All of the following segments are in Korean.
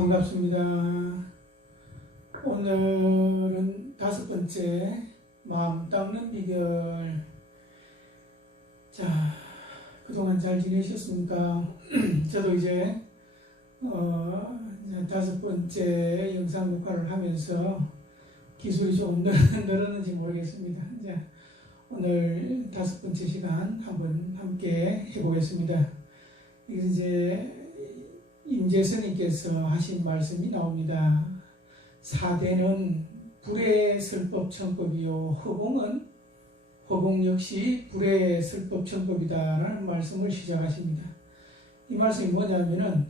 반갑습니다. 오늘은 5번째 마음 닦는 비결. 자, 그동안 잘 지내셨습니까? 저도 이제 5번째 영상 녹화를 하면서 기술이 조금 늘었는지 모르겠습니다. 이제 오늘 5번째 시간 한번 함께 해보겠습니다. 이게 이제 임재선님께서 하신 말씀이 나옵니다. 사대는 불의 설법천법이요 허공 역시 불의 설법천법이다라는 말씀을 시작하십니다. 이 말씀이 뭐냐면은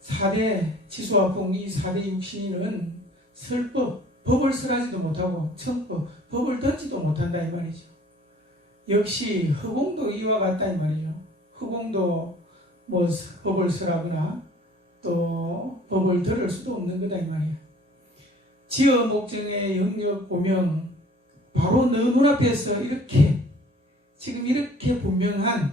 4대 지수화풍 이 4대 육신은 설법, 법을 설하지도 못하고 천법, 법을 던지도 못한다 이 말이죠. 역시 허공도 이와 같다 이 말이죠. 허공도 뭐 법을 설하거나 또 법을 들을 수도 없는 거다 이 말이에요. 지어 목정의 영역 보면 바로 너 눈앞에서 지금 이렇게 분명한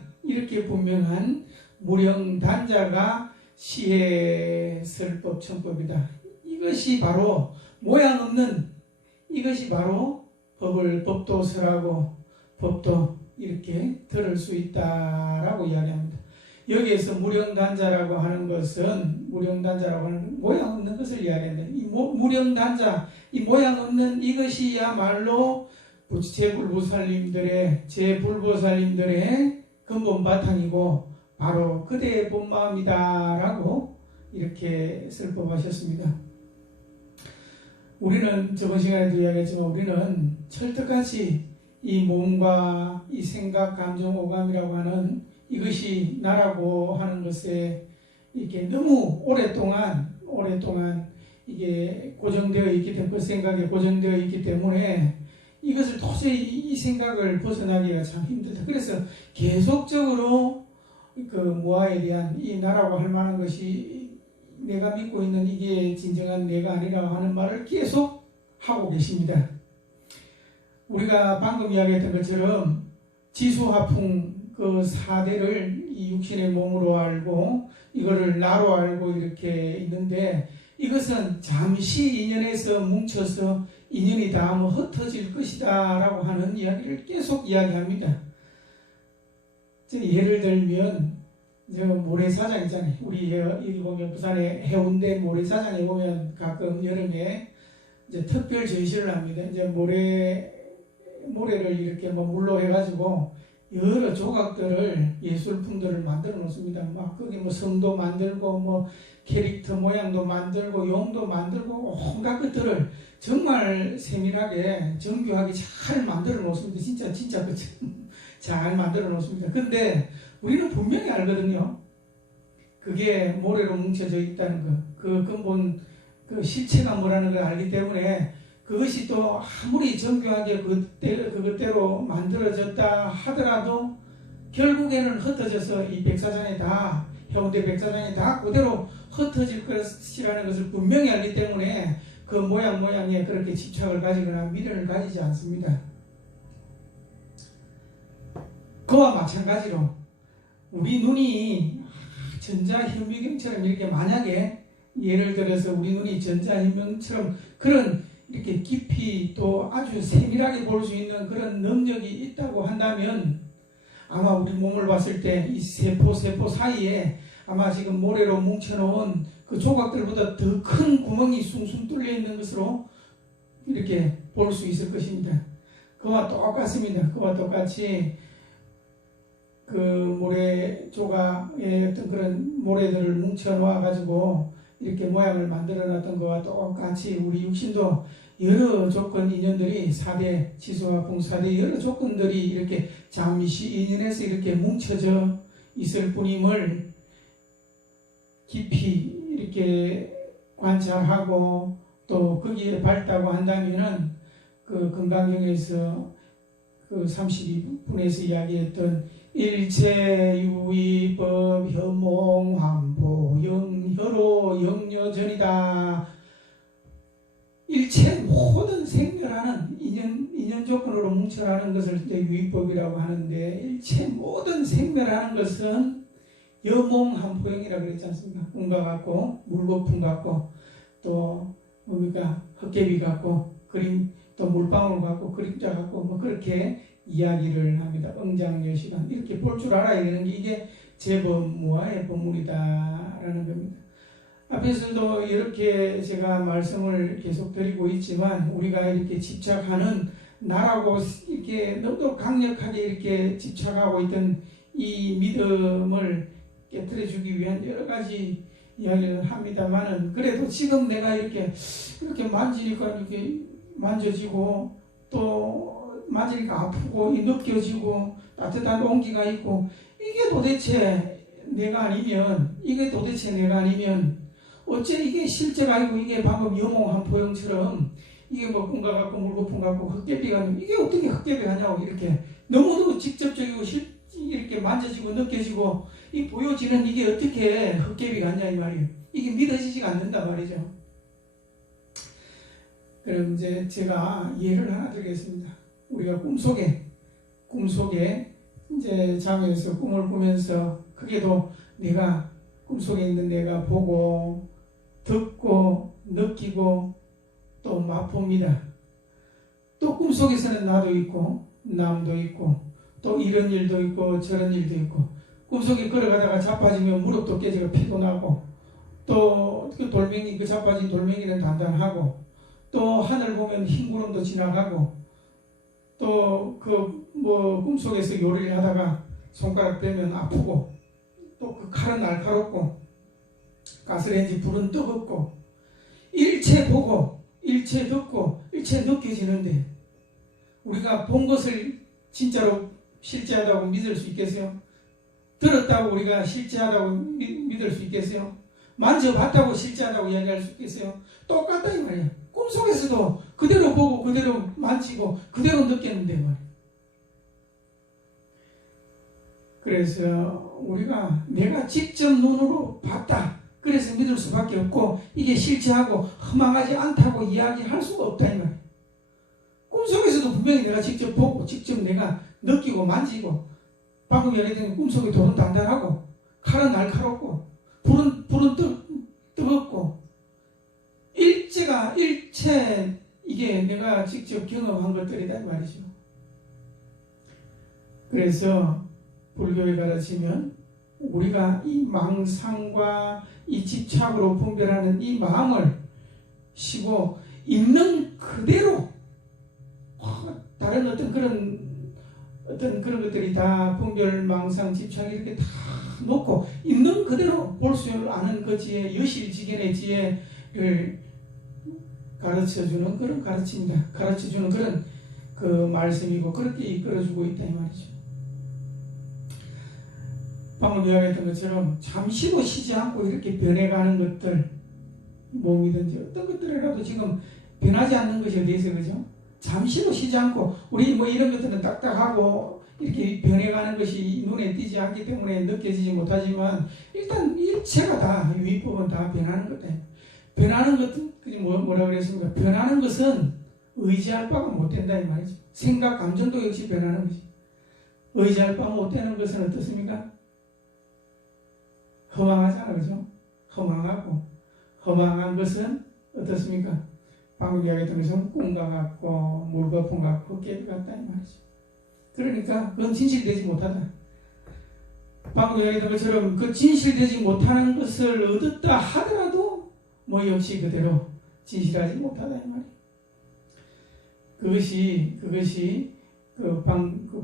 무령단자가 시해 설법 천법이다. 이것이 바로 모양 없는 이것이 바로 법도 설하고 법도 이렇게 들을 수 있다라고 이야기합니다. 여기에서 무령단자라고 하는 것은 모양 없는 것을 이야기합니다. 이 무령단자, 이 모양 없는 이것이야말로 제불보살님들의 근본 바탕이고 바로 그대의 본 마음이다라고 이렇게 설법하셨습니다. 우리는 저번 시간에도 이야기했지만 우리는 철떡같이 이 몸과 이 생각, 감정, 오감이라고 하는 이것이 나라고 하는 것에 이렇게 너무 오랫동안 이게 고정되어 있기 때문에 그 생각에 고정되어 있기 때문에 이것을 도저히 이 생각을 벗어나기가 참 힘들다. 그래서 계속적으로 그 무아에 대한 이 나라고 할 만한 것이 내가 믿고 있는 이게 진정한 내가 아니라 하는 말을 계속 하고 계십니다. 우리가 방금 이야기했던 것처럼 지수화풍 그 4대를 이 육신의 몸으로 알고 이거를 나로 알고 이렇게 있는데 이것은 잠시 인연에서 뭉쳐서 인연이 닿으면 흩어질 것이다 라고 하는 이야기를 계속 이야기합니다. 예를 들면 저 모래사장 있잖아요. 우리 여기 보면 부산의 해운대 모래사장에 보면 가끔 여름에 이제 특별 전시를 합니다. 이제 모래를 이렇게 뭐 물로 해가지고 여러 조각들을 예술품들을 만들어 놓습니다. 막 거기 뭐 성도 만들고 뭐 캐릭터 모양도 만들고 용도 만들고 온갖 것들을 정말 세밀하게 정교하게 잘 만들어 놓습니다. 진짜 잘 만들어 놓습니다. 근데 우리는 분명히 알거든요. 그게 모래로 뭉쳐져 있다는 거, 그 근본 그 실체가 뭐라는 걸 알기 때문에 그것이 또 아무리 정교하게 그것대로 만들어졌다 하더라도 결국에는 흩어져서 이 백사장에 다 해운대 백사장에 다 그대로 흩어질 것이라는 것을 분명히 알기 때문에 그 모양에 그렇게 집착을 가지거나 미련을 가지지 않습니다. 그와 마찬가지로 우리 눈이 전자현미경처럼 이렇게 만약에 예를 들어서 우리 눈이 전자현미경처럼 그런 이렇게 깊이 또 아주 세밀하게 볼 수 있는 그런 능력이 있다고 한다면 아마 우리 몸을 봤을 때 이 세포 사이에 아마 지금 모래로 뭉쳐놓은 그 조각들보다 더 큰 구멍이 숭숭 뚫려 있는 것으로 이렇게 볼 수 있을 것입니다. 그와 똑같습니다. 그와 똑같이 그 모래 조각의 어떤 그런 모래들을 뭉쳐놓아 가지고 이렇게 모양을 만들어 놨던 것과 똑같이 우리 육신도 여러 조건 인연들이 4대 지수화풍 4대 여러 조건들이 이렇게 잠시 인연에서 이렇게 뭉쳐져 있을 뿐임을 깊이 이렇게 관찰하고 또 거기에 밝다고 한다면은 그 건강경에서 그 32분에서 이야기했던 일체유의법 혐몽환보 영혀로 영여전이다. 일체 모든 생멸하는 인연 조건으로 뭉쳐라는 것을 유의법이라고 하는데 일체 모든 생멸하는 것은 여몽한포영이라고 그랬지 않습니까? 꿈과 같고 물거품 같고 또 뭡니까 헛개비 같고 그림 또 물방울 같고 그림자 같고 뭐 그렇게 이야기를 합니다. 응장여시간 이렇게 볼 줄 알아야 되는 게 이게 제법무화의 법문이다라는 겁니다. 앞에서도 이렇게 제가 말씀을 계속 드리고 있지만 우리가 이렇게 집착하는 나라고 이렇게 너무 강력하게 이렇게 집착하고 있던 이 믿음을 깨트려주기 위한 여러 가지 이야기를 합니다만은 그래도 지금 내가 이렇게 만지니까 이렇게 만져지고 또 만지니까 아프고 느껴지고 따뜻한 온기가 있고 이게 도대체 내가 아니면 어째 이게 실제가 아니고 이게 방금 여몽한포영처럼 이게 뭐 꿈과 같고 물거품 같고 헛개비가 아니고 이게 어떻게 헛개비가 하냐고 이렇게 너무도 직접적이고 이렇게 만져지고 느껴지고 이 보여지는 이게 어떻게 헛개비가 아니냐 이 말이에요. 이게 믿어지지가 않는다 말이죠. 그럼 이제 제가 예를 하나 드리겠습니다. 우리가 꿈속에 이제 잠에서 꿈을 꾸면서 그게도 내가 꿈속에 있는 내가 보고 듣고 느끼고 또 맛봅니다. 또 꿈속에서는 나도 있고 남도 있고 또 이런 일도 있고 저런 일도 있고 꿈속에 걸어가다가 자빠지면 무릎도 깨지고 피도 나고 또 그 돌멩이 그 자빠진 돌멩이는 단단하고 또 하늘 보면 흰 구름도 지나가고 또 그 뭐 꿈속에서 요리를 하다가 손가락 빼면 아프고 또 그 칼은 날카롭고 가스레인지 불은 뜨겁고 일체 보고 일체 듣고 일체 느껴지는데 우리가 본 것을 진짜로 실제하다고 믿을 수 있겠어요? 들었다고 우리가 실제하다고 믿을 수 있겠어요? 만져봤다고 실제하다고 이야기할 수 있겠어요? 똑같다 이 말이야. 꿈속에서도 그대로 보고 그대로 만지고 그대로 느꼈는데 말이야. 그래서 우리가 내가 직접 눈으로 봤다. 그래서 믿을 수밖에 없고 이게 실체하고 허망하지 않다고 이야기할 수가 없다 이 말이야. 꿈속에서도 분명히 내가 직접 보고 직접 내가 느끼고 만지고 방금 이야기했던 꿈속에 돌은 단단하고 칼은 날카롭고 불은 뜨겁고 일체 이게 내가 직접 경험한 것들이다 이 말이죠. 그래서 불교에 가르치면 우리가 이 망상과 이 집착으로 분별하는 이 마음을 쉬고 있는 그대로 다른 어떤 그런 것들이 다 분별, 망상, 집착 이렇게 다 놓고 있는 그대로 볼 수 아는 그 지혜, 여실지견의 지혜를 가르쳐주는 그런 가르침이다. 가르쳐주는 그런 그 말씀이고 그렇게 이끌어주고 있다 이 말이죠. 방금 이야기했던 것처럼 잠시도 쉬지 않고 이렇게 변해가는 것들 몸이든지 어떤 것들이라도 지금 변하지 않는 것에 대해서 그죠? 잠시도 쉬지 않고 우리 뭐 이런 것들은 딱딱하고 이렇게 변해가는 것이 눈에 띄지 않기 때문에 느껴지지 못하지만 일단 일체가 다 유의법은 다 변하는 거다. 변하는 것은 뭐라 그랬습니까? 변하는 것은 의지할 바가 못 된다 이 말이죠. 생각, 감정도 역시 변하는 것이. 의지할 바 못 되는 것은 어떻습니까? 허망하잖아, 그죠? 허망하고 허망한 것은 어떻습니까? 방금 이야기했던 것은 꿈과 같고 물거품 같고 깨비 같다 이 말이죠. 그러니까 그건 진실되지 못하다. 방금 이야기했던 것처럼 그 진실되지 못하는 것을 얻었다 하더라도 뭐 역시 그대로 진실하지 못하다 이 말이에요. 그것이 그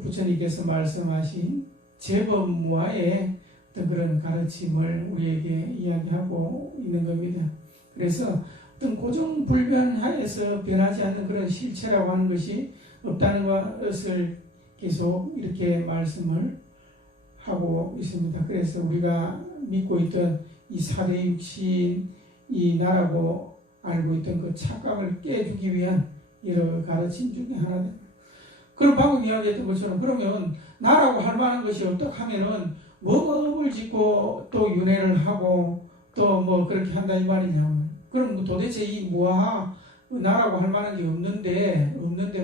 부처님께서 말씀하신 제법무화의 어떤 그런 가르침을 우리에게 이야기하고 있는 겁니다. 그래서 어떤 고정불변하에서 변하지 않는 그런 실체라고 하는 것이 없다는 것을 계속 이렇게 말씀을 하고 있습니다. 그래서 우리가 믿고 있던 이 사대 육신, 이 나라고 알고 있던 그 착각을 깨주기 위한 여러 가르침 중에 하나입니다. 그럼 방금 이야기했던 것처럼 그러면 나라고 할 만한 것이 어떻게 하면은 뭐가 업을 짓고 또 윤회를 하고 또 뭐 그렇게 한다 이 말이냐. 그럼 도대체 이 무아하 나라고 할 만한 게 없는데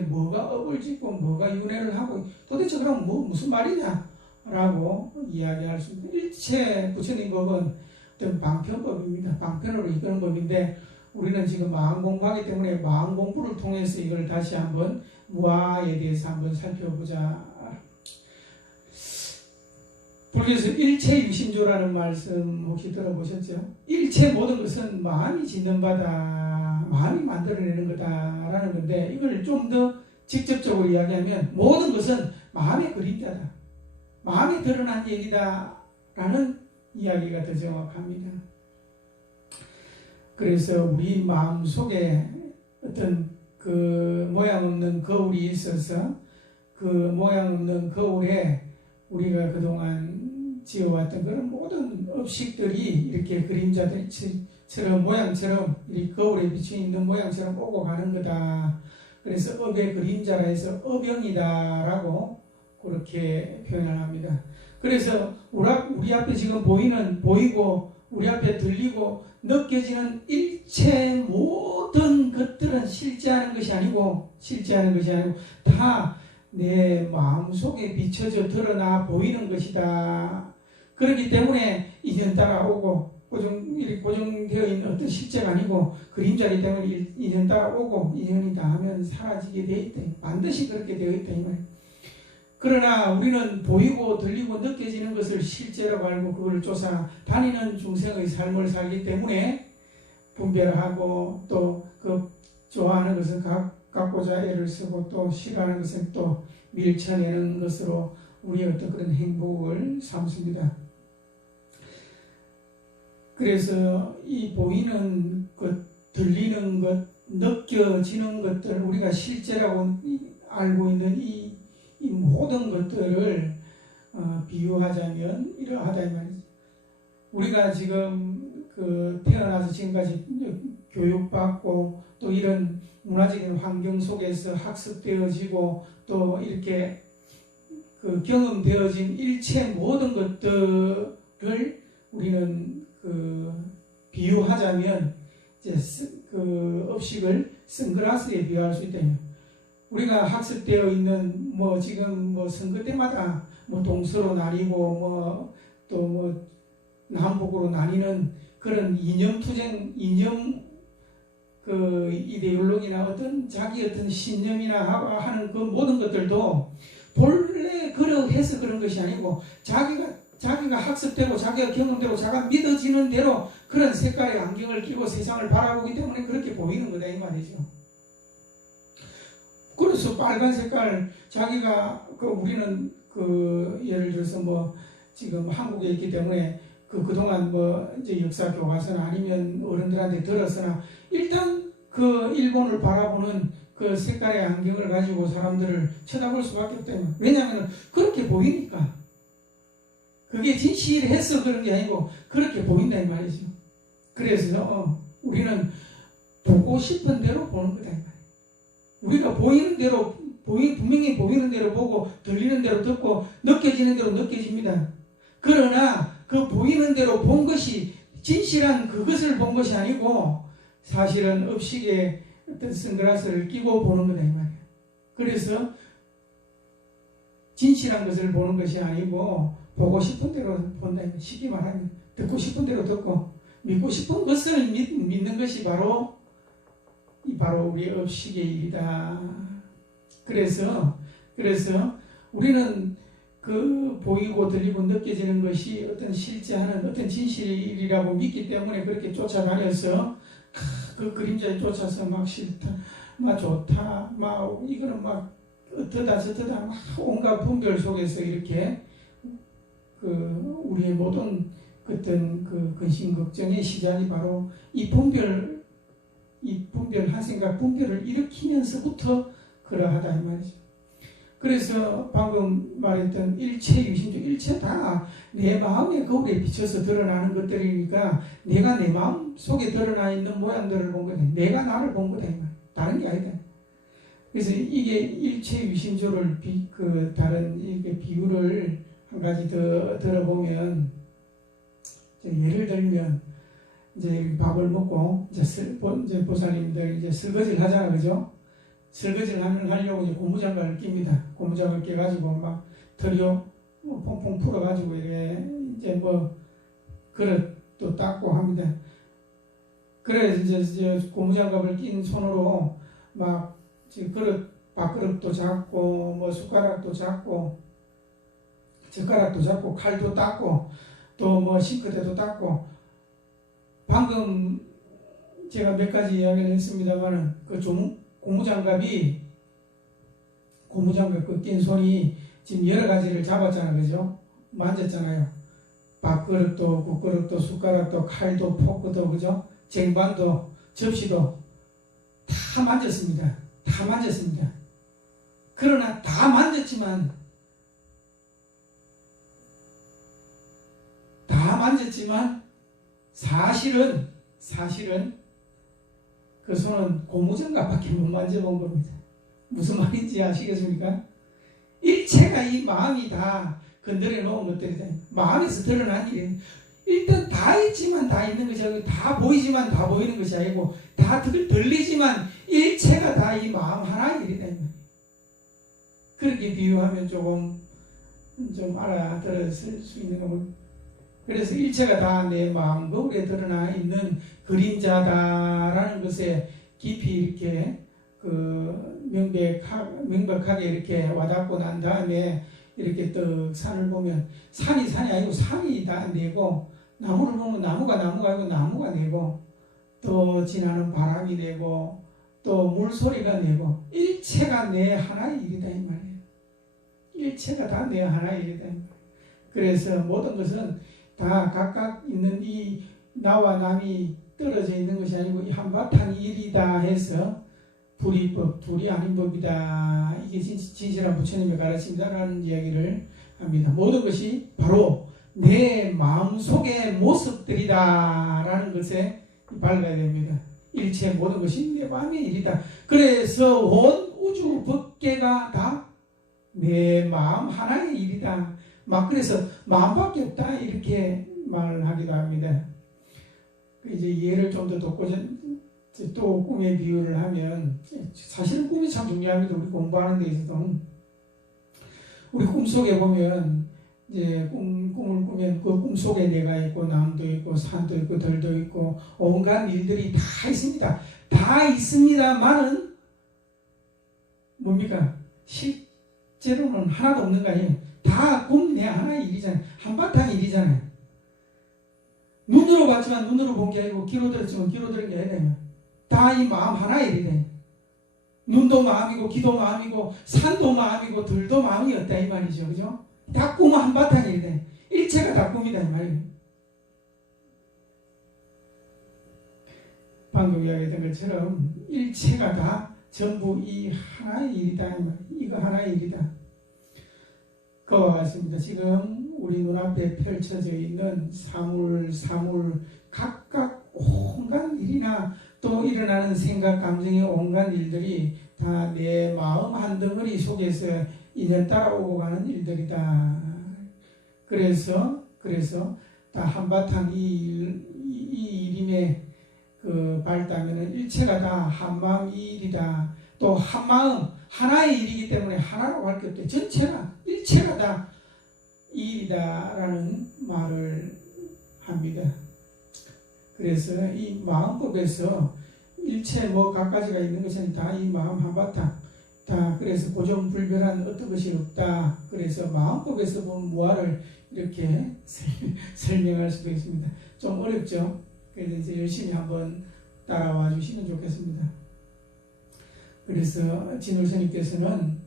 뭐가 업을 짓고 뭐가 윤회를 하고 도대체 그럼 무슨 말이냐 라고 이야기할 수 있습니다. 일체 부처님 법은 어떤 방편법입니다. 방편으로 이끄는 법인데 우리는 지금 마음 공부하기 때문에 마음 공부를 통해서 이걸 다시 한번 무아에 대해서 한번 살펴보자. 불교에서 일체 유심조라는 말씀 혹시 들어보셨죠? 일체 모든 것은 마음이 짓는 바다, 마음이 만들어내는 거다라는 건데 이걸 좀 더 직접적으로 이야기하면 모든 것은 마음의 그림자다. 마음에 드러난 얘기다라는 이야기가 더 정확합니다. 그래서 우리 마음 속에 어떤 그 모양 없는 거울이 있어서 그 모양 없는 거울에 우리가 그동안 지어왔던 그런 모든 업식들이 이렇게 그림자들처럼 모양처럼 이 거울에 비쳐 있는 모양처럼 오고 가는 거다. 그래서 업의 그림자라 해서 업영이다라고 그렇게 표현을 합니다. 그래서 우리 앞에 지금 보이고 우리 앞에 들리고 느껴지는 일체 모든 것들은 실제하는 것이 아니고 다 내 마음속에 비춰져 드러나 보이는 것이다. 그렇기 때문에 인연 따라오고 고정되어 있는 어떤 실제가 아니고 그림자이기 때문에 인연 따라오고 인연이 닿으면 사라지게 되어 있다. 반드시 그렇게 되어 있다 이 말이에요. 그러나 우리는 보이고 들리고 느껴지는 것을 실제라고 알고 그걸 쫓아 다니는 중생의 삶을 살기 때문에 분별하고 또 그 좋아하는 것은 갖고자 애를 쓰고 또 싫어하는 것은 또 밀쳐내는 것으로 우리의 어떤 그런 행복을 삼습니다. 그래서 이 보이는 것, 들리는 것, 느껴지는 것들 우리가 실제라고 알고 있는 이 모든 것들을 비유하자면 이러하다 이 말이죠. 우리가 지금 태어나서 지금까지 교육받고 또 이런 문화적인 환경 속에서 학습되어지고 또 이렇게 경험되어진 일체 모든 것들을 우리는 비유하자면 이제 업식을 선글라스에 비유할 수 있다. 우리가 학습되어 있는 지금 선거 때마다 동서로 나뉘고 또 남북으로 나뉘는 그런 이념투쟁, 이데올로기나 어떤 자기 어떤 신념이나 하는 그 모든 것들도 본래 그러해서 그런 것이 아니고 자기가 학습되고 자기가 경험되고 자기가 믿어지는 대로 그런 색깔의 안경을 끼고 세상을 바라보기 때문에 그렇게 보이는 거다 이 말이죠. 그래서 빨간 색깔 자기가 우리는 예를 들어서 지금 한국에 있기 때문에 그동안 이제 역사 교과서나 아니면 어른들한테 들었으나 일단 일본을 바라보는 그 색깔의 안경을 가지고 사람들을 쳐다볼 수밖에 없다. 왜냐하면 그렇게 보이니까. 그게 진실해서 그런 게 아니고 그렇게 보인다 이 말이죠. 그래서 우리는 보고 싶은 대로 보는 거다 이 말이에요. 우리가 보이는 대로 분명히 보이는 대로 보고 들리는 대로 듣고 느껴지는 대로 느껴집니다. 그러나 그 보이는 대로 본 것이 진실한 그것을 본 것이 아니고 사실은 업식에 어떤 선글라스를 끼고 보는 거다 이 말이에요. 그래서 진실한 것을 보는 것이 아니고 보고 싶은 대로 본다. 쉽게 말하면 듣고 싶은 대로 듣고 믿고 싶은 것을 믿는 것이 바로 우리 업식의 일이다. 그래서 우리는 보이고 들리고 느껴지는 것이 어떤 실제하는 어떤 진실이라고 믿기 때문에 그렇게 쫓아다녀서 그 그림자에 쫓아서 막 싫다, 막 좋다, 막 이거는 막 어떠다 저떠다 막 온갖 분별 속에서 이렇게 우리의 모든 어떤 근심 걱정의 시작이 바로 이 분별 한생각 분별을 일으키면서부터 그러하다 이 말이죠. 그래서 방금 말했던 일체 유심조, 일체 다 내 마음의 거울에 비춰서 드러나는 것들이니까 내가 내 마음 속에 드러나 있는 모양들을 본 거다. 내가 나를 본 거다 이 말. 다른 게 아니다. 그래서 이게 일체 유심조를 다른 이게 비유를 한 가지 더 들어보면 예를 들면 이제 밥을 먹고 이제 보살님들 이제 설거지를 하잖아, 그죠? 설거지를 하려고 이제 고무장갑을 낍니다. 고무장갑을 껴가지고 막 털이요 뭐 퐁퐁 풀어가지고 이래 이제 뭐 그릇도 닦고 합니다. 그래서 이제 고무장갑을 낀 손으로 막 그릇 밥그릇도 잡고 뭐 숟가락도 잡고 젓가락도 잡고 칼도 닦고 또 뭐 싱크대도 닦고 방금 제가 몇 가지 이야기를 했습니다만은 그 고무장갑 그 낀 손이 지금 여러 가지를 잡았잖아요, 그죠? 만졌잖아요. 밥그릇도 국그릇도 숟가락도 칼도 포크도 그죠? 쟁반도 접시도 다 만졌습니다. 다 만졌습니다. 그러나 다 만졌지만 사실은 그 손은 고무장갑밖에 못 만져본 겁니다. 무슨 말인지 아시겠습니까? 일체가 이 마음이 다 건드려 놓은 것들이다. 마음에서 드러난 일이에요. 일단 다 있지만 다 있는 것이 아니고 다 보이지만 다 보이는 것이 아니고 다 들리지만 일체가 다 이 마음 하나의 일이다. 그렇게 비유하면 조금 좀 알아들었을 수 있는 겁니다. 그래서 일체가 다 내 마음 거울에 드러나 있는 그림자다라는 것에 깊이 이렇게 명백하게 이렇게 와닿고 난 다음에 이렇게 떡 산을 보면 산이 아니고 산이 다 내고 나무를 보면 나무가 아니고 나무가 내고 또 지나는 바람이 내고 또 물소리가 내고 일체가 내 하나의 일이다 이 말이에요. 일체가 다 내 하나의 일이다 이 말이에요. 그래서 모든 것은 다 각각 있는 이 나와 남이 떨어져 있는 것이 아니고 이 한바탕 일이다 해서 불이법, 둘이 아닌 법이다. 이게 진실한 부처님의 가르침이다라는 이야기를 합니다. 모든 것이 바로 내 마음속의 모습들이다라는 것에 밝아야 됩니다. 일체 모든 것이 내 마음의 일이다. 그래서 온 우주 법계가 다 내 마음 하나의 일이다. 막 그래서 마음밖에 없다 이렇게 말을 하기도 합니다. 이제 예를 좀 더 돕고 또 꿈의 비유를 하면 사실은 꿈이 참 중요합니다. 우리 공부하는 데 있어서 우리 꿈속에 보면 이제 꿈을 꾸면 그 꿈속에 내가 있고 남도 있고 산도 있고 들도 있고 온갖 일들이 다 있습니다. 다 있습니다만은 뭡니까? 실제로는 하나도 없는 거 아니에요. 다 꿈 내 하나의 일이잖아요. 한바탕 일이잖아요. 눈으로 봤지만 눈으로 본 게 아니고 귀로 들었지만 귀로 들은 게 아니에요. 다 이 마음 하나의 일이다. 눈도 마음이고 귀도 마음이고 산도 마음이고 들도 마음이었다 이 말이죠. 그죠? 다 꿈은 한바탕 일이다. 일체가 다 꿈이다 이 말이에요. 방금 이야기했던 것처럼 일체가 다 전부 이 하나의 일이다 이 말이에요. 이거 하나의 일이다. 그와 같습니다. 지금 우리 눈앞에 펼쳐져 있는 사물 각각 온갖 일이나 또 일어나는 생각, 감정의 온갖 일들이 다 내 마음 한 덩어리 속에서 인연 따라오고 가는 일들이다. 그래서 다 한바탕 이 일임에 밝다면은 일체가 다 한마음 이 일이다. 또 한마음 하나의 일이기 때문에 하나라고 할 게 없대. 전체가 일체가 다 이 일이다라는 말을 합니다. 그래서 이 마음법에서 일체 뭐 각가지가 있는 것은 다 이 마음 한바탕 다 그래서 고정불변한 어떤 것이 없다. 그래서 마음법에서 보면 무아를 이렇게 설명할 수도 있습니다. 좀 어렵죠? 그래서 이제 열심히 한번 따라와 주시면 좋겠습니다. 그래서 진울스님께서는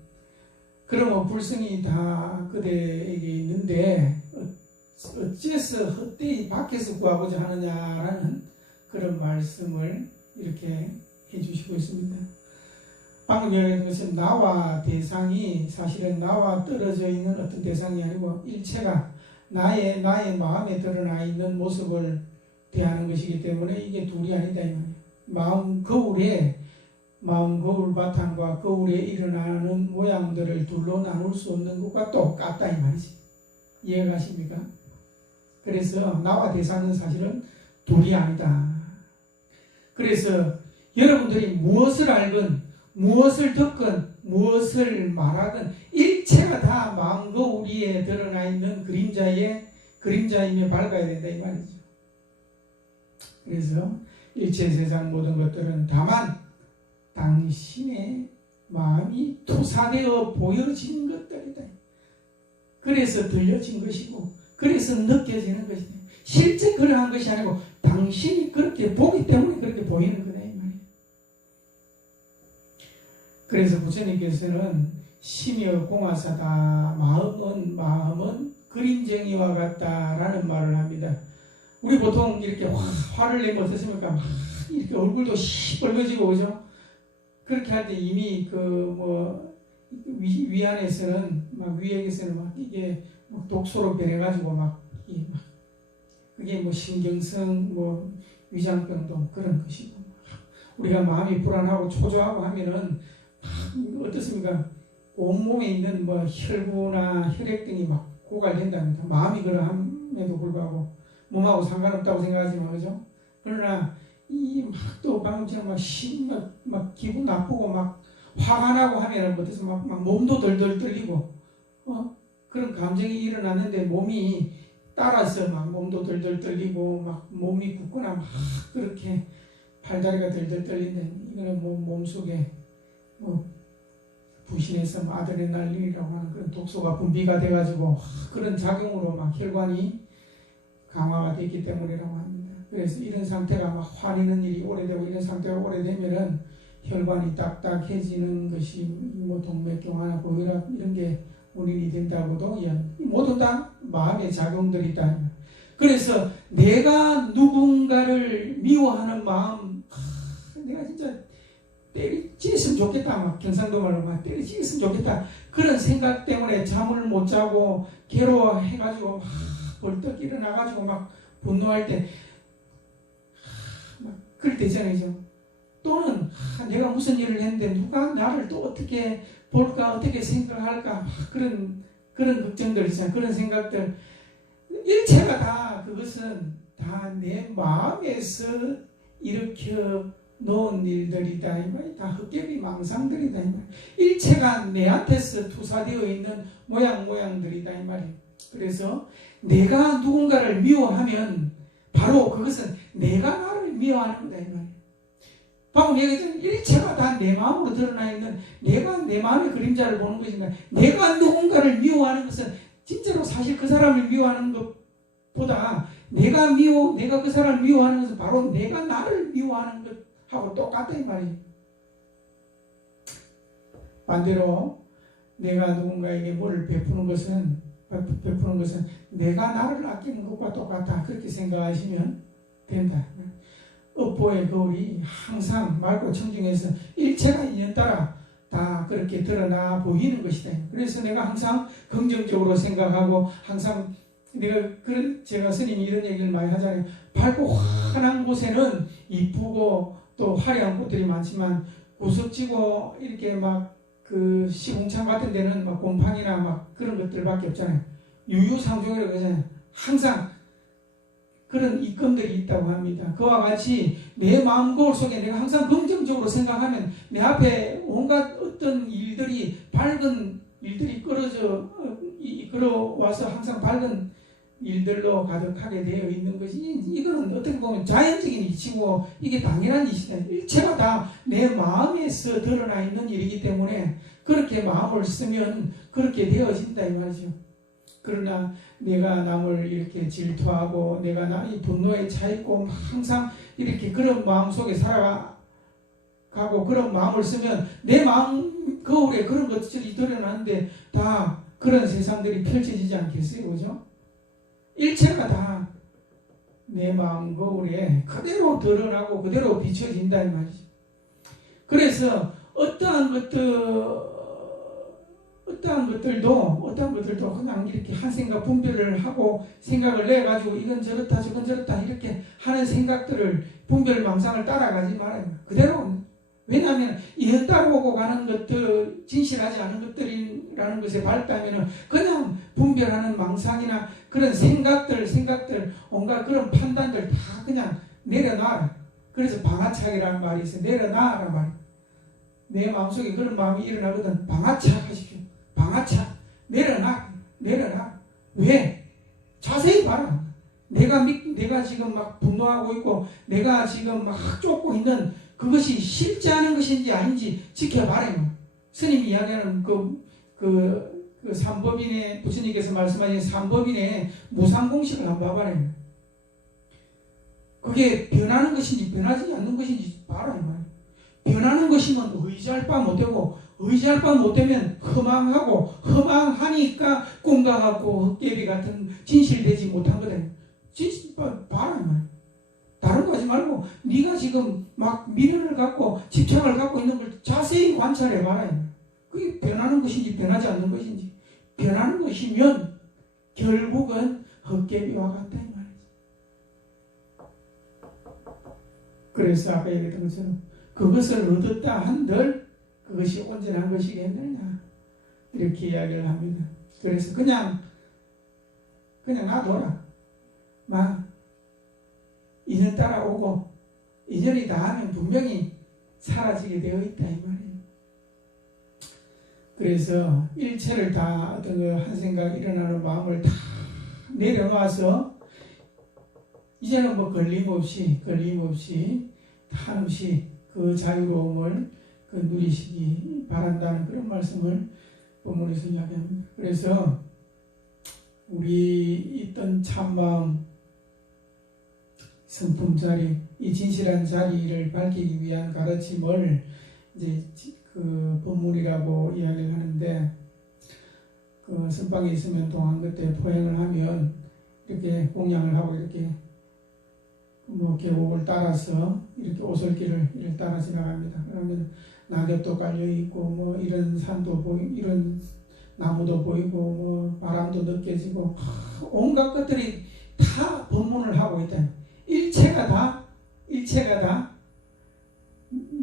그러면 불성이 다 그대에게 있는데 어째서 헛되이 밖에서 구하고자 하느냐라는 그런 말씀을 이렇게 해주시고 있습니다. 방금 얘기한 것은 나와 대상이 사실은 나와 떨어져 있는 어떤 대상이 아니고 일체가 나의 마음에 드러나 있는 모습을 대하는 것이기 때문에 이게 둘이 아니다 이 말이에요. 마음 거울 바탕과 거울에 일어나는 모양들을 둘로 나눌 수 없는 것과 똑같다 이 말이지. 이해가 가십니까? 그래서 나와 대상은 사실은 둘이 아니다. 그래서 여러분들이 무엇을 알건 무엇을 듣건 무엇을 말하건 일체가 다 마음 거울 위에 드러나 드러나 있는 그림자임에 밝아야 된다 이 말이죠. 그래서 일체 세상 모든 것들은 다만 당신의 마음이 투사되어 보여진 것들이다. 그래서 들려진 것이고 그래서 느껴지는 것이다. 실제 그러한 것이 아니고 당신이 그렇게 보기 때문에 그렇게 보이는 거다 이 말이에요. 그래서 부처님께서는 심여 공화사다. 마음은 그림쟁이와 같다라는 말을 합니다. 우리 보통 이렇게 화를 내면 어떻습니까? 막 이렇게 얼굴도 시뻘거지고 그죠? 그렇게 할 때 이미 위안에서는 막 위액에서는 막 이게 막 독소로 변해가지고 그게 신경성 위장병도 그런 것이고 우리가 마음이 불안하고 초조하고 하면은 어떻습니까? 온몸에 있는 혈부나 혈액 등이 막 고갈된답니다. 마음이 그러함에도 불구하고 몸하고 상관없다고 생각하지만 그죠? 그러나 또 방금처럼 막 기분 나쁘고 막 화가 나고 하면은 어때서 막 몸도 덜덜 떨리고 그런 감정이 일어났는데 몸이 따라서 막 몸도 덜덜 떨리고 막 몸이 굳거나 막 그렇게 팔다리가 덜덜 떨린데 이거는 몸속에 부신해서 아드레날린이라고 하는 그런 독소가 분비가 돼가지고 그런 작용으로 막 혈관이 강화가 됐기 때문이라고 합니다. 그래서 이런 상태가 막 화내는 일이 오래되고 이런 상태가 오래되면은 혈관이 딱딱해지는 것이 동맥경화나 고혈압 이런 게 원인이 된다고도 모두 다 마음의 작용들이다. 그래서 내가 누군가를 미워하는 마음, 내가 진짜 때리치겠으면 좋겠다. 막 경상도 말로 막 때리치겠으면 좋겠다. 그런 생각 때문에 잠을 못 자고 괴로워해가지고 막 벌떡 일어나가지고 막 분노할 때 막 그럴 때 있잖아요. 또는 내가 무슨 일을 했는데 누가 나를 또 어떻게 볼까 어떻게 생각할까 그런 걱정들 있잖아요. 그런 생각들 일체가 다 그것은 다 내 마음에서 일으켜 놓은 일들이다. 이 말이 다 헛개비 망상들이다. 이 말. 일체가 내한테서 투사되어 있는 모양들이다. 이 말이에요. 그래서 내가 누군가를 미워하면 바로 그것은 내가 나를 미워하는 거다. 이 말이에요. 방금 얘기했던 일체가 다 내 마음으로 드러나 있는 내가 내 마음의 그림자를 보는 것인가. 내가 누군가를 미워하는 것은 진짜로 사실 그 사람을 미워하는 것보다 내가 그 사람을 미워하는 것은 바로 내가 나를 미워하는 것하고 똑같다 이 말이에요. 반대로 내가 누군가에게 뭘 베푸는 것은 내가 나를 아끼는 것과 똑같다. 그렇게 생각하시면 된다. 업보의 거울이 항상 맑고 청중에서 일체가 인연따라 다 그렇게 드러나 보이는 것이다. 그래서 내가 항상 긍정적으로 생각하고 항상 제가 스님이 이런 얘기를 많이 하잖아요. 밝고 환한 곳에는 이쁘고 또 화려한 꽃들이 많지만 구석지고 이렇게 막 그 시궁창 같은 데는 막 곰팡이나 막 그런 것들밖에 없잖아요. 유유상종이라고 하잖아요. 항상 그런 입금들이 있다고 합니다. 그와 같이 내 마음 거울 속에 내가 항상 긍정적으로 생각하면 내 앞에 온갖 어떤 일들이 밝은 일들이 끌어와서 항상 밝은 일들로 가득하게 되어 있는 것이 이거는 어떻게 보면 자연적인 이치고 이게 당연한 이치다. 일체가 다 내 마음에서 드러나 있는 일이기 때문에 그렇게 마음을 쓰면 그렇게 되어진다 이 말이죠. 그러나 내가 남을 이렇게 질투하고 내가 이 분노에 차있고 항상 이렇게 그런 마음 속에 살아가고 그런 마음을 쓰면 내 마음 거울에 그런 것들이 드러나는데 다 그런 세상들이 펼쳐지지 않겠어요? 그죠? 일체가 다 내 마음 거울에 그대로 드러나고 그대로 비춰진다 이 말이죠. 그래서 어떠한 것들도 그냥 이렇게 한 생각 분별을 하고 생각을 내가지고 이건 저렇다 저건 저렇다 이렇게 하는 생각들을 분별 망상을 따라가지 말아요. 그대로. 왜냐하면 이현 따라오고 가는 것들 진실하지 않은 것들이라는 것에 밝다면 그냥 분별하는 망상이나 그런 생각들 온갖 그런 판단들 다 그냥 내려놔라. 그래서 방아착이라는 말이 있어요. 내려놔라 말. 내 마음속에 그런 마음이 일어나거든. 방아착 하십시오. 방아착. 내려놔. 왜 내가 지금 막 분노하고 있고 내가 지금 막 쫓고 있는 그것이 실제 하는 것인지 아닌지 지켜봐라요. 스님이 이야기하는 그 삼법인의 부처님께서 말씀하신 삼법인의 무상공식을 한번 봐봐라요. 그게 변하는 것인지 변하지 않는 것인지 봐라 이 말이에요. 변하는 것이면 의지할 바 못되고 의지할 바 못되면 허망하고 허망하니까 꿈과 같고 헛개비 같은 진실되지 못한 거다. 진실 봐라 이 말이에요. 다른 거 하지 말고 네가 지금 막 미련을 갖고 집착을 갖고 있는 걸 자세히 관찰해 봐라. 그게 변하는 것인지 변하지 않는 것인지. 변하는 것이면 결국은 헛개비와 같다 이 말이지. 그래서 아까 얘기했던 것처럼 그것을 얻었다 한들 그것이 온전한 것이겠느냐 이렇게 이야기를 합니다. 그래서 그냥 놔둬라. 막 인연 따라오고 인연이 닿으면 분명히 사라지게 되어 있다 이 말이에요. 그래서 일체를 다 어떤 그 한 생각 일어나는 마음을 다 내려놔서 이제는 뭐 걸림없이 한없이 그 자유로움을 누리시기 바란다는 그런 말씀을 본문에서 이야기합니다. 그래서 우리 있던 참마음 성품 자리, 이 진실한 자리를 밝히기 위한 가르침을 이제 그 본문이라고 이야기를 하는데, 그 선방에 있으면 동안 그때 포행을 하면 이렇게 공양을 하고 이렇게 뭐 계곡을 따라서 이렇게 오솔길을 따라 지나갑니다. 그러면 낙엽도 깔려 있고 뭐 이런 산도 보이고 이런 나무도 보이고 뭐 바람도 느껴지고 온갖 것들이 다 법문을 하고 있다. 일체가 다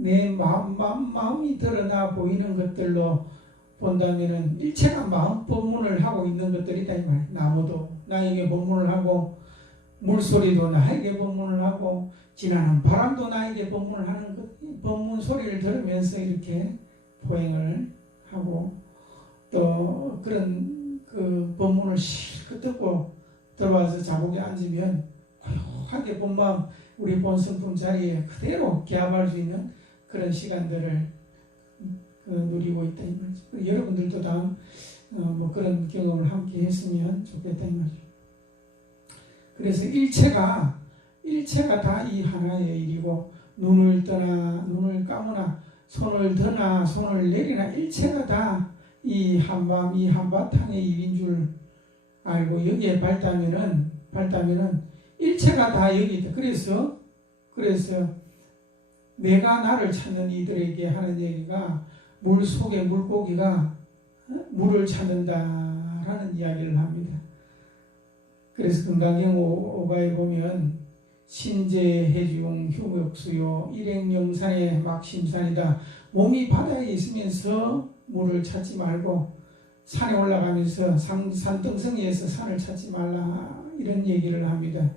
내 마음이 드러나 보이는 것들로 본다면은 일체가 마음 법문을 하고 있는 것들이다 이 말이야. 나무도 나에게 법문을 하고 물소리도 나에게 법문을 하고 지나는 바람도 나에게 법문을 하는 것, 법문 소리를 들으면서 이렇게 포행을 하고 또 그런 그 법문을 실컷 듣고 들어와서 자국에 앉으면 고요하게 본마음 우리 본성품 자리에 그대로 개합할 수 있는 그런 시간들을 누리고 있다 이 말이죠. 여러분들도 다 뭐 그런 경험을 함께 했으면 좋겠다 이 말이죠. 그래서 일체가 다 이 하나의 일이고 눈을 감으나 손을 드나 손을 내리나 일체가 다 이 한밤 이 한바탕의 일인 줄 알고 여기에 밝다면은 일체가 다 여기 있다. 그래서 내가 나를 찾는 이들에게 하는 얘기가 물 속의 물고기가 물을 찾는다라는 이야기를 합니다. 그래서 금강경 5가에 보면 신재해중 휴목수요 일행영산의 막심산이다. 몸이 바다에 있으면서 물을 찾지 말고 산에 올라가면서 산등성이에서 산을 찾지 말라 이런 얘기를 합니다.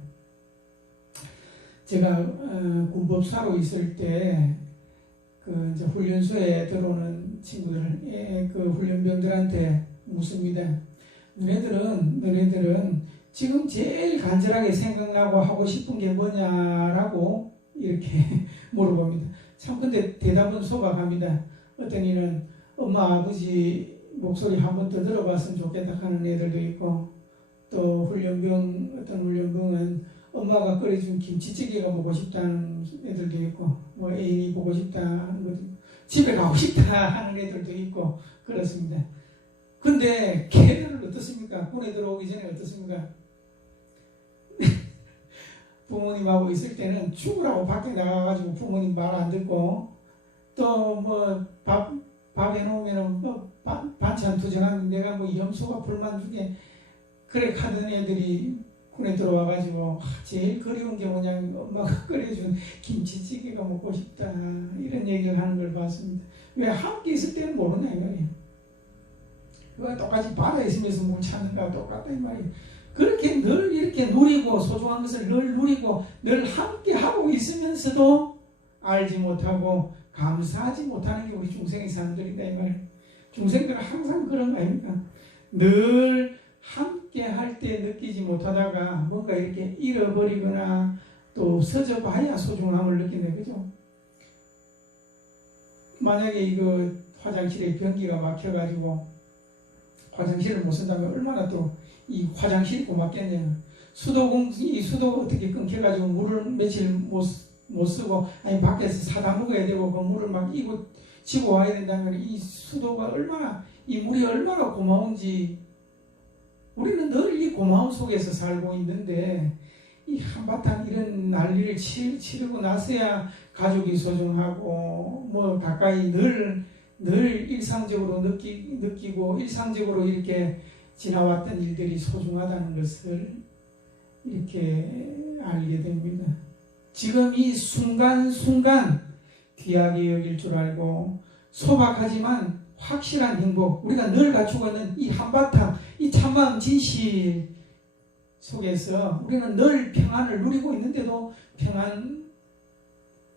제가 군법사로 있을 때 그 이제 훈련소에 들어오는 친구들, 그 훈련병들한테 묻습니다. 너네들은 지금 제일 간절하게 생각나고 하고 싶은 게 뭐냐라고 이렇게 물어봅니다. 참 근데 대답은 소박합니다. 어떤 이는 엄마 아버지 목소리 한 번 더 들어봤으면 좋겠다 하는 애들도 있고, 또 어떤 훈련병은 엄마가 끓여준 김치찌개가 먹고 싶다는 애들도 있고, 뭐 애인이 보고 싶다 하는 것도 있고, 집에 가고 싶다 하는 애들도 있고 그렇습니다. 근데 걔들은 어떻습니까? 군에 들어오기 전에 어떻습니까? 부모님하고 있을 때는 죽으라고 밖에 나가가지고 부모님 말 안 듣고, 또 뭐 밥 해놓으면 뭐 반찬 투정하면 내가 뭐 염소가 불만 주게 그래 하던 애들이 군에 들어와가지고 제일 그리운 게 뭐냐, 엄마가 끓여준 김치찌개가 먹고 싶다 이런 얘기를 하는 걸 봤습니다. 왜 함께 있을 때는 모르냐 이 말이에요. 그거 똑같이 바다에 있으면서 물 찾는 거하고 똑같다 이 말이에요. 그렇게 늘 이렇게 누리고 소중한 것을 늘 누리고 늘 함께 하고 있으면서도 알지 못하고 감사하지 못하는 게 우리 중생의 사람들이다 이 말이에요. 중생들은 항상 그런 거 아닙니까? 늘 함께 어렵게 할 때 느끼지 못하다가 뭔가 이렇게 잃어버리거나 또 없어져 봐야 소중함을 느낀다. 그죠? 만약에 이거 화장실에 변기가 막혀가지고 화장실을 못 쓴다면 얼마나 또 이 화장실이 고맙겠냐. 이 수도가 어떻게 끊겨가지고 물을 며칠 못 쓰고, 아니 밖에서 사다 먹어야 되고 그 물을 막 이고 지고 와야 된다면 이 수도가 얼마나, 이 물이 얼마나 고마운지. 우리는 늘 이 고마움 속에서 살고 있는데 이 한바탕 이런 난리를 치르고 나서야 가족이 소중하고 뭐 가까이 늘 일상적으로 느끼고 일상적으로 이렇게 지나왔던 일들이 소중하다는 것을 이렇게 알게 됩니다. 지금 이 순간순간 귀하게 여길 줄 알고 소박하지만 확실한 행복, 우리가 늘 갖추고 있는 이 한바탕, 이 참마음 진실 속에서 우리는 늘 평안을 누리고 있는데도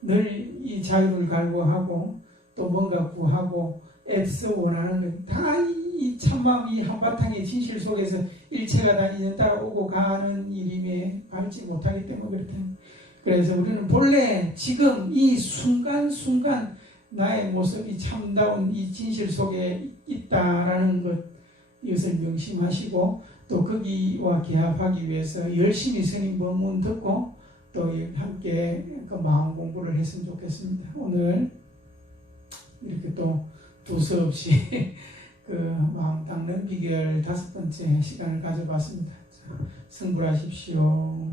늘 이 자유를 갈구하고 또 뭔가 구하고 애써 원하는 것, 다 이 참마음 이 한바탕의 진실 속에서 일체가 다 인연 따라오고 가는 일임에 밟지 못하기 때문에 그렇다. 그래서 우리는 본래 지금 이 순간순간 나의 모습이 참다운 이 진실 속에 있다라는 것, 이것을 명심하시고 또 거기와 개합하기 위해서 열심히 스님 법문 듣고 또 함께 그 마음 공부를 했으면 좋겠습니다. 오늘 이렇게 또 두서없이 그 마음 닦는 비결 5번째 시간을 가져봤습니다. 승불하십시오.